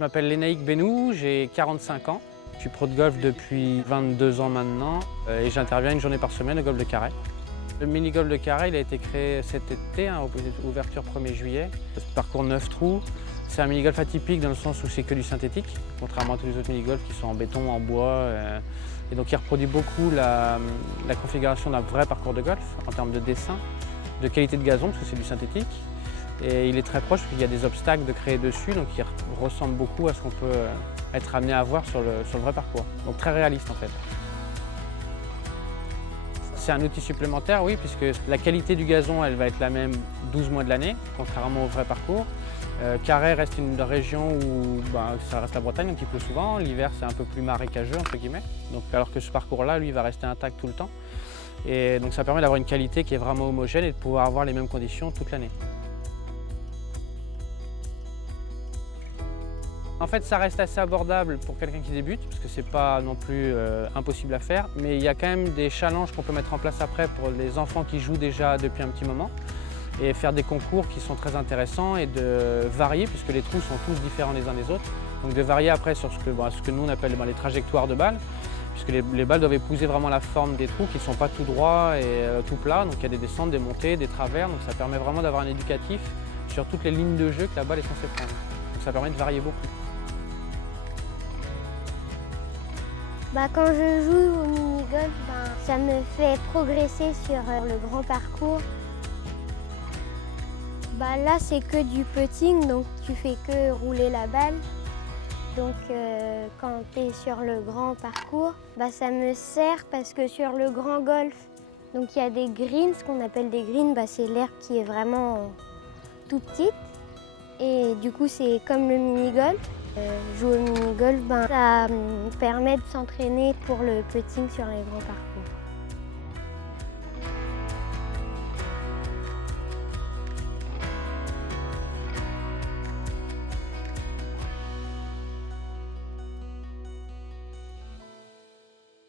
Je m'appelle Lénaïk Benou, j'ai 45 ans. Je suis pro de golf depuis 22 ans maintenant et j'interviens une journée par semaine au golf de Carhaix. Le mini-golf de Carhaix il a été créé cet été, ouverture 1er juillet. Ce parcours 9 trous, c'est un mini-golf atypique dans le sens où c'est que du synthétique, contrairement à tous les autres mini-golf qui sont en béton, en bois. Et donc il reproduit beaucoup la configuration d'un vrai parcours de golf en termes de dessin, de qualité de gazon parce que c'est du synthétique. Et il est très proche parce qu'il y a des obstacles de créer dessus, donc il ressemble beaucoup à ce qu'on peut être amené à voir sur le vrai parcours. Donc très réaliste en fait. C'est un outil supplémentaire, oui, puisque la qualité du gazon, elle va être la même 12 mois de l'année, contrairement au vrai parcours. Carhaix reste une région où ça reste la Bretagne un petit peu souvent. L'hiver, c'est un peu plus marécageux, entre guillemets. Donc, alors que ce parcours-là, lui, va rester intact tout le temps. Et donc ça permet d'avoir une qualité qui est vraiment homogène et de pouvoir avoir les mêmes conditions toute l'année. En fait, ça reste assez abordable pour quelqu'un qui débute, parce que c'est pas non plus impossible à faire, mais il y a quand même des challenges qu'on peut mettre en place après pour les enfants qui jouent déjà depuis un petit moment, et faire des concours qui sont très intéressants et de varier, puisque les trous sont tous différents les uns des autres, donc de varier après sur ce que nous on appelle les trajectoires de balles, puisque les balles doivent épouser vraiment la forme des trous qui ne sont pas tout droits et tout plats, donc il y a des descentes, des montées, des travers, donc ça permet vraiment d'avoir un éducatif sur toutes les lignes de jeu que la balle est censée prendre. Donc ça permet de varier beaucoup. Quand je joue au mini-golf, ça me fait progresser sur le grand parcours. Là, c'est que du putting, donc tu fais que rouler la balle. Donc quand tu es sur le grand parcours, ça me sert parce que sur le grand golf, donc il y a des greens, ce qu'on appelle des greens, c'est l'herbe qui est vraiment tout petite. Et du coup, c'est comme le mini-golf. Jouer au mini-golf, ça me permet de s'entraîner pour le putting sur les grands parcours.